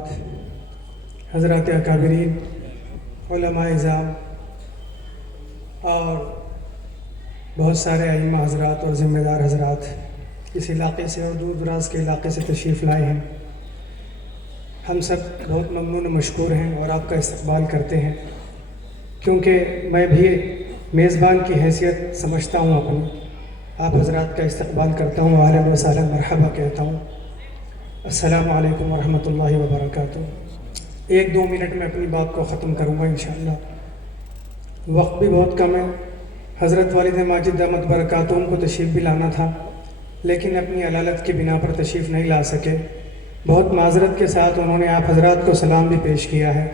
بعد حضرات اکابرین، علماء اعظام اور بہت سارے ائمہ حضرات اور ذمہ دار حضرات اس علاقے سے اور دور دراز کے علاقے سے تشریف لائے ہیں، ہم سب بہت ممنون و مشکور ہیں اور آپ کا استقبال کرتے ہیں، کیونکہ میں بھی میزبان کی حیثیت سمجھتا ہوں اپنی، آپ حضرات کا استقبال کرتا ہوں، اہلا و سہلا مرحبا کہتا ہوں۔ السلام علیکم ورحمۃ اللہ وبرکاتہ۔ 1-2 منٹ میں اپنی بات کو ختم کروں گا انشاءاللہ، وقت بھی بہت کم ہے۔ حضرت والد ماجد دامت برکاتہم کو تشریف بھی لانا تھا، لیکن اپنی علالت کی بنا پر تشریف نہیں لا سکے۔ بہت معذرت کے ساتھ انہوں نے آپ حضرات کو سلام بھی پیش کیا ہے،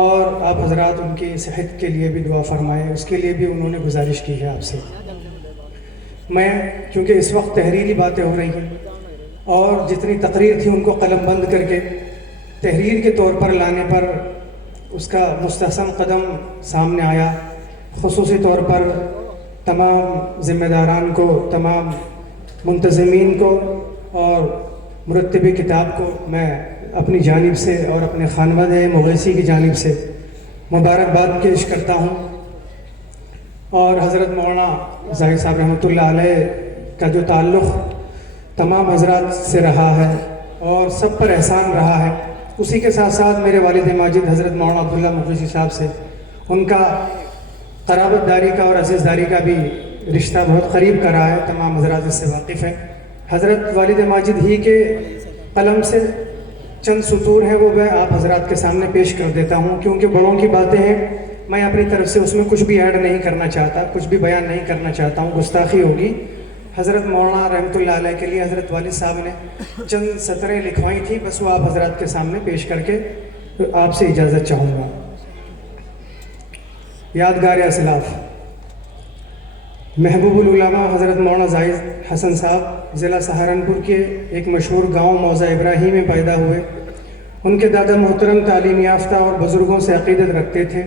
اور آپ حضرات ان کی صحت کے لیے بھی دعا فرمائے، اس کے لیے بھی انہوں نے گزارش کی ہے آپ سے۔ میں کیونکہ اس وقت تحریری باتیں ہو رہی ہیں اور جتنی تقریر تھی ان کو قلم بند کر کے تحریر کے طور پر لانے پر اس کا مستحسن قدم سامنے آیا، خصوصی طور پر تمام ذمہ داران کو، تمام منتظمین کو اور مرتبی کتاب کو میں اپنی جانب سے اور اپنے خانوادہ مغیثی کی جانب سے مبارکباد پیش کرتا ہوں۔ اور حضرت مولانا زاہد صاحب رحمۃ اللہ علیہ کا جو تعلق تمام حضرات سے رہا ہے اور سب پر احسان رہا ہے، اسی کے ساتھ ساتھ میرے والد ماجد حضرت مولانا عبداللہ مغیثی صاحب سے ان کا قرابت داری کا اور عزیز داری کا بھی رشتہ بہت قریب کا رہا ہے، تمام حضرات اس سے واقف ہیں۔ حضرت والد ماجد ہی کے قلم سے چند سطور ہیں، وہ میں آپ حضرات کے سامنے پیش کر دیتا ہوں، کیونکہ بڑوں کی باتیں ہیں، میں اپنی طرف سے اس میں کچھ بھی ایڈ نہیں کرنا چاہتا، کچھ بھی بیان نہیں کرنا چاہتا ہوں، گستاخی ہوگی۔ حضرت مولانا رحمۃ اللہ علیہ کے لیے حضرت والد صاحب نے چند سطریں لکھوائی تھیں، بس وہ آپ حضرات کے سامنے پیش کر کے آپ سے اجازت چاہوں گا۔ یادگار اسلاف، محبوب العلماء حضرت مولانا زاہد حسن صاحب ضلع سہارنپور کے ایک مشہور گاؤں موضع ابراہیم میں پیدا ہوئے۔ ان کے دادا محترم تعلیم یافتہ اور بزرگوں سے عقیدت رکھتے تھے،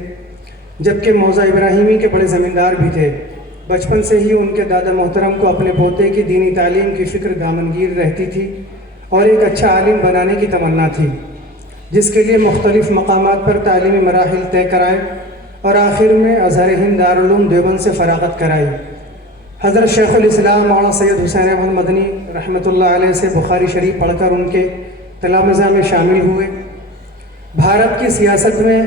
جبکہ موضع ابراہیمی کے بڑے زمیندار بھی تھے۔ بچپن سے ہی ان کے دادا محترم کو اپنے پوتے کی دینی تعلیم کی فکر دامنگیر رہتی تھی اور ایک اچھا عالم بنانے کی تمنا تھی، جس کے لیے مختلف مقامات پر تعلیمی مراحل طے کرائے اور آخر میں ازہر ہند دارالعلوم دیوبند سے فراغت کرائی۔ حضرت شیخ الاسلام مولانا سید حسین احمد مدنی رحمۃ اللہ علیہ سے بخاری شریف پڑھ کر ان کے تلامذہ میں شامل ہوئے۔ بھارت کی سیاست میں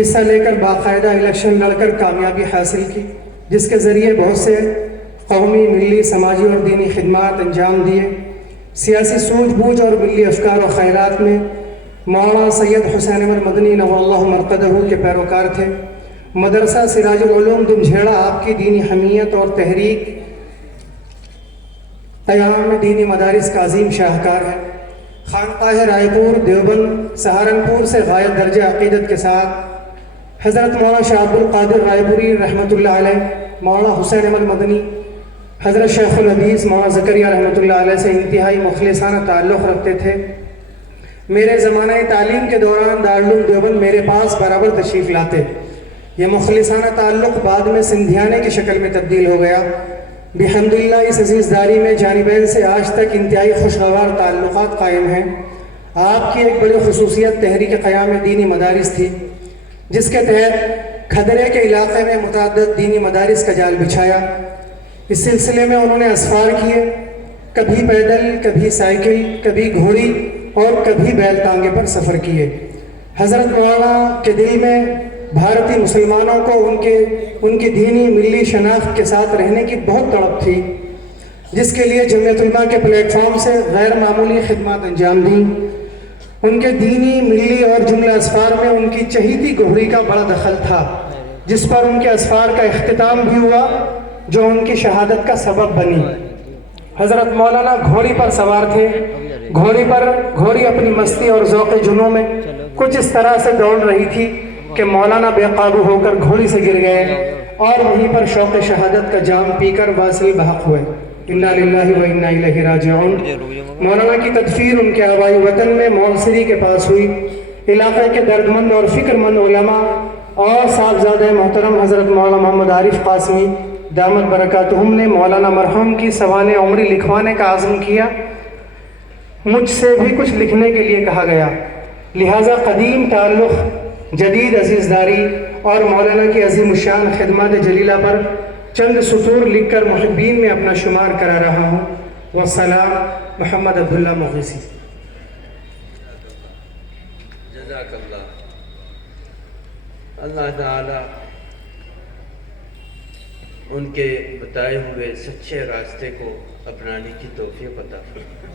حصہ لے کر باقاعدہ الیکشن لڑ کر کامیابی حاصل کی، جس کے ذریعے بہت سے قومی، ملی، سماجی اور دینی خدمات انجام دیے۔ سیاسی سوجھ بوجھ اور ملی افکار و خیرات میں مولانا سید حسین احمد مدنی نور اللہ مرقدہ کے پیروکار تھے۔ مدرسہ سراج العلوم دمجھیڑا آپ کی دینی حمیت اور تحریک قیام میں دینی مدارس کا عظیم شاہکار ہے۔ خانقاہ رائے پور دیوبند سہارنپور سے غایت درجہ عقیدت کے ساتھ حضرت مولانا شاہ عبد القادر رائے پوری رحمۃ اللہ علیہ، مولانا حسین احمد مدنی، حضرت شیخ الحدیث مولانا زکریا رحمۃ اللہ علیہ سے انتہائی مخلصانہ تعلق رکھتے تھے۔ میرے زمانہ تعلیم کے دوران دارالعلوم دیوبند میرے پاس برابر تشریف لاتے۔ یہ مخلصانہ تعلق بعد میں سندھیانے کی شکل میں تبدیل ہو گیا۔ بحمدللہ اس عزیز داری میں جانبین سے آج تک انتہائی خوشگوار تعلقات قائم ہیں۔ آپ کی ایک بڑی خصوصیت تحریک قیام دینی مدارس تھی، جس کے تحت کھدرے کے علاقے میں متعدد دینی مدارس کا جال بچھایا۔ اس سلسلے میں انہوں نے اسفار کیے، کبھی پیدل، کبھی سائیکل، کبھی گھوڑی اور کبھی بیل ٹانگے پر سفر کیے۔ حضرت مولانا کے دل میں بھارتی مسلمانوں کو ان کی دینی ملی شناخت کے ساتھ رہنے کی بہت تڑپ تھی، جس کے لیے جمعیت علماء کے پلیٹ فارم سے غیر معمولی خدمات انجام دیں۔ ان کے دینی، ملی اور جملہ اسفار میں ان کی چہیتی گھوڑی کا بڑا دخل تھا، جس پر ان کے اسفار کا اختتام بھی ہوا، جو ان کی شہادت کا سبب بنی۔ حضرت مولانا گھوڑی پر سوار تھے۔ گھوڑی اپنی مستی اور ذوق جنوں میں کچھ اس طرح سے دوڑ رہی تھی کہ مولانا بے قابو ہو کر گھوڑی سے گر گئے اور وہیں پر شوق شہادت کا جام پی کر واصل بحق ہوئے۔ انا للہ و انا الیہ راجعون۔ مولانا کی تدفین ان کے آبائی وطن میں مولسری کے پاس ہوئی۔ علاقے کے دردمند اور فکر مند علماء اور صاحبزادہ محترم حضرت مولانا محمد عارف قاسمی دامت برکاتہم نے مولانا مرحوم کی سوانح عمری لکھوانے کا عزم کیا۔ مجھ سے بھی کچھ لکھنے کے لیے کہا گیا۔ لہٰذا قدیم تعلق، جدید عزیزداری اور مولانا کی عظیم الشان خدمات جلیلہ پر چند سطور لکھ کر محبین میں اپنا شمار کرا رہا ہوں۔ والسلام، محمد عبداللہ مغیثی۔ جزاک اللہ۔ اللہ تعالیٰ ان کے بتائے ہوئے سچے راستے کو اپنانے کی توفیق عطا فرمائے۔